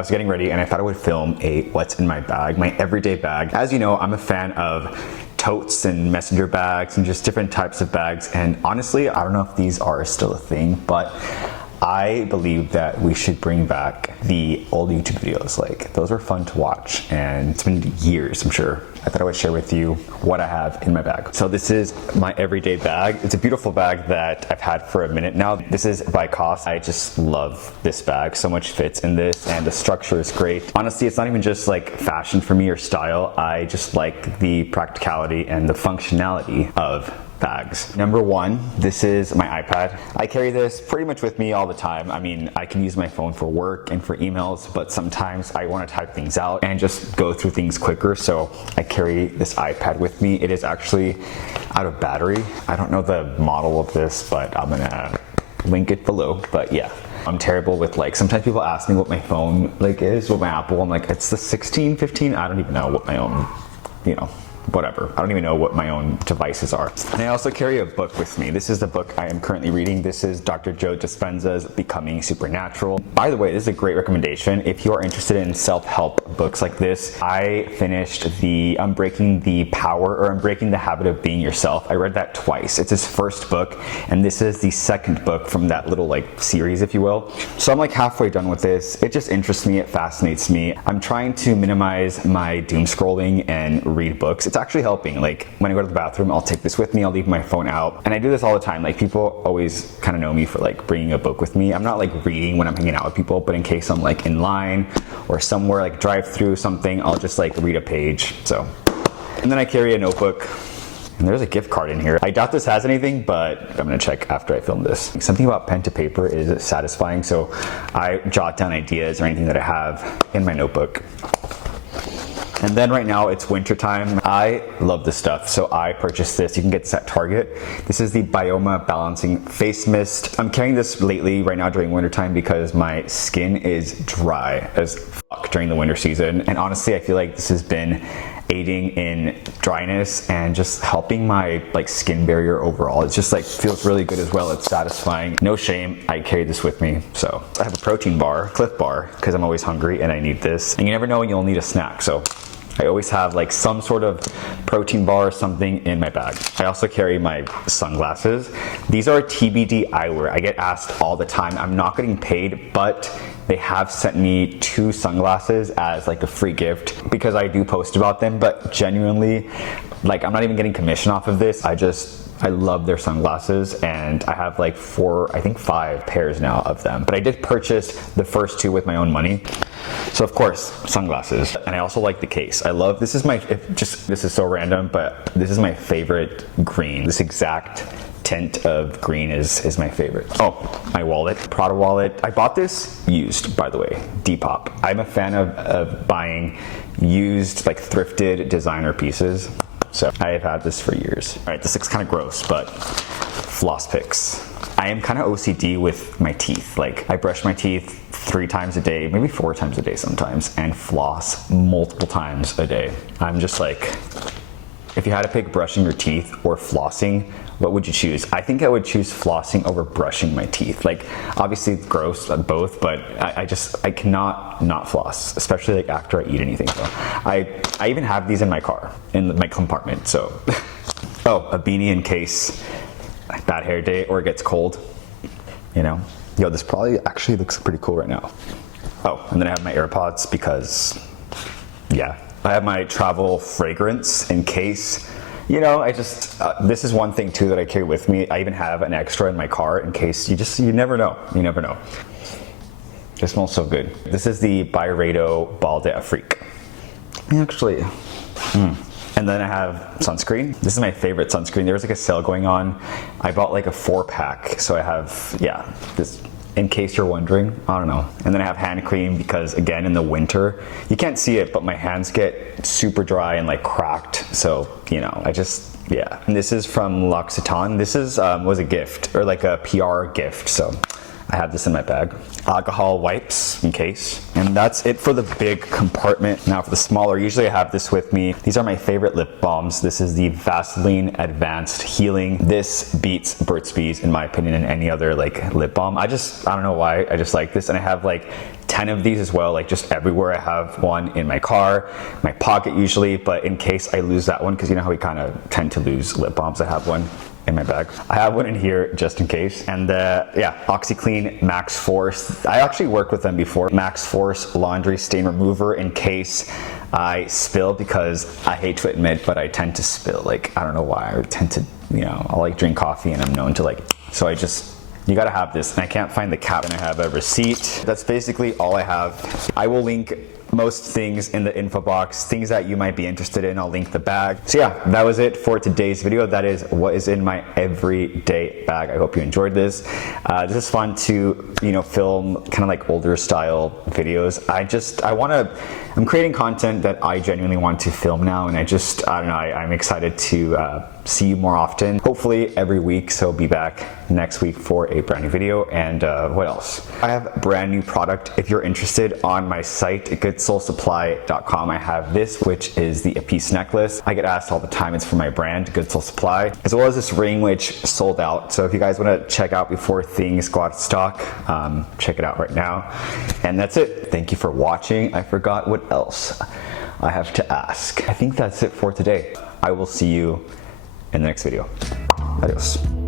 I was getting ready and I thought I would film a what's in my bag, my everyday bag. As you know, I'm a fan of totes and messenger bags and just different types of bags. And honestly, I don't know if these are still a thing, but I believe that we should bring back the old YouTube videos. Like, those were fun to watch, and it's been years, I'm sure. I thought I would share with you what I have in my bag. So this is my everyday bag. It's a beautiful bag that I've had for a minute now. This is by Cost. I just love this bag. So much fits in this, and the structure is great. Honestly, it's not even just like fashion for me or style. I just like the practicality and the functionality of bags. Number one, this is my iPad. I carry this pretty much with me all the time. I mean, I can use my phone for work and for emails, but sometimes I want to type things out and just go through things quicker. So I carry this iPad with me. It is actually out of battery. I don't know the model of this, but I'm gonna link it below. But yeah, I'm terrible with, like, sometimes people ask me what my phone like is, what my Apple. I'm like, it's the 16, 15. I don't even know what my own, you know, whatever. I don't even know what my own devices are. And I also carry a book with me. This is the book I am currently reading. This is Dr. Joe Dispenza's Becoming Supernatural. By the way, this is a great recommendation. If you are interested in self-help books like this, I finished the Unbreaking the Power or Unbreaking the Habit of Being Yourself. I read that twice. It's his first book, and this is the second book from that little like series, if you will. So I'm like halfway done with this. It just interests me. It fascinates me. I'm trying to minimize my doom scrolling and read books. It's actually helping. Like, when I go to the bathroom, I'll take this with me. I'll leave my phone out, and I do this all the time. Like, people always kind of know me for like bringing a book with me. I'm not like reading when I'm hanging out with people, but in case I'm like in line or somewhere, like drive through something, I'll just like read a page. So, and then I carry a notebook, and there's a gift card in here. I doubt this has anything, but I'm gonna check after I film this. Something about pen to paper is satisfying, so I jot down ideas or anything that I have in my notebook. And then right now it's winter time. I love this stuff, so I purchased this. You can get this at Target. This is the Byoma Balancing Face Mist. I'm carrying this lately right now during winter time because my skin is dry as fuck during the winter season. And honestly, I feel like this has been aiding in dryness and just helping my like skin barrier overall. It just like feels really good as well. It's satisfying. No shame, I carry this with me. So I have a protein bar, Cliff Bar, because I'm always hungry and I need this. And you never know when you'll need a snack, so I always have like some sort of protein bar or something in my bag. I also carry my sunglasses. These are TBD eyewear. I get asked all the time. I'm not getting paid, but they have sent me 2 sunglasses as like a free gift because I do post about them, but genuinely, like, I'm not even getting commission off of this. I love their sunglasses, and I have like 4, I think 5 pairs now of them. But I did purchase the first 2 with my own money. So of course, sunglasses. And I also like the case. I love, this is this is so random, but this is my favorite green. This exact tint of green is my favorite. Oh, my wallet, Prada wallet. I bought this used, by the way, Depop. I'm a fan of buying used, like thrifted designer pieces. So I have had this for years. All right, this looks kind of gross, but floss picks. I am kind of OCD with my teeth. Like, I brush my teeth 3 times a day, maybe 4 times a day sometimes, and floss multiple times a day. I'm just like, if you had to pick brushing your teeth or flossing, what would you choose? I think I would choose flossing over brushing my teeth. Like, obviously it's gross, both, but I cannot not floss, especially like after I eat anything. So I even have these in my car, in my compartment, so. Oh, a beanie in case bad hair day or it gets cold, you know? Yo, this probably actually looks pretty cool right now. Oh, and then I have my AirPods because, yeah. I have my travel fragrance in case, you know, this is one thing too that I carry with me. I even have an extra in my car in case you never know. You never know. It smells so good. This is the Byredo Ball de Afrique. Actually, And then I have sunscreen. This is my favorite sunscreen. There was like a sale going on. I bought like a 4-pack. So I have, yeah, this, in case you're wondering, I don't know. And then I have hand cream because, again, in the winter, you can't see it, but my hands get super dry and like cracked. So, you know, yeah. And this is from L'Occitane. This is, was a gift or like a PR gift. So I have this in my bag. Alcohol wipes in case. And that's it for the big compartment. Now for the smaller, usually I have this with me. These are my favorite lip balms. This is the Vaseline Advanced Healing. This beats Burt's Bees in my opinion and any other like lip balm. I don't know why, I just like this. And I have like 10 of these as well, like just everywhere. I have one in my car, my pocket usually, but in case I lose that one, because you know how we kind of tend to lose lip balms, I have one in my bag. I have one in here just in case. And yeah, OxiClean Max Force. I actually worked with them before. Max Force Laundry Stain Remover in case I spill, because I hate to admit, but I tend to spill. Like, I don't know why. I tend to, you know, I'll like drink coffee and I'm known to like, so you gotta have this. And I can't find the cap, and I have a receipt. That's basically all I have. I will link most things in the info box, things that you might be interested in. I'll link the bag. So yeah, that was it for today's video. That is what is in my everyday bag. I hope you enjoyed this. This is fun to, you know, film kind of like older style videos. I'm creating content that I genuinely want to film now, and I don't know, I'm excited to see you more often, hopefully every week. So be back next week for a brand new video. And what else? I have a brand new product. If you're interested, on my site, goodsoulsupply.com, I have this, which is the Appease necklace. I get asked all the time. It's from my brand, Good Soul Supply, as well as this ring, which sold out. So if you guys want to check out before things go out of stock, check it out right now. And that's it. Thank you for watching. I forgot what else I have to ask. I think that's it for today. I will see you in the next video. Adios.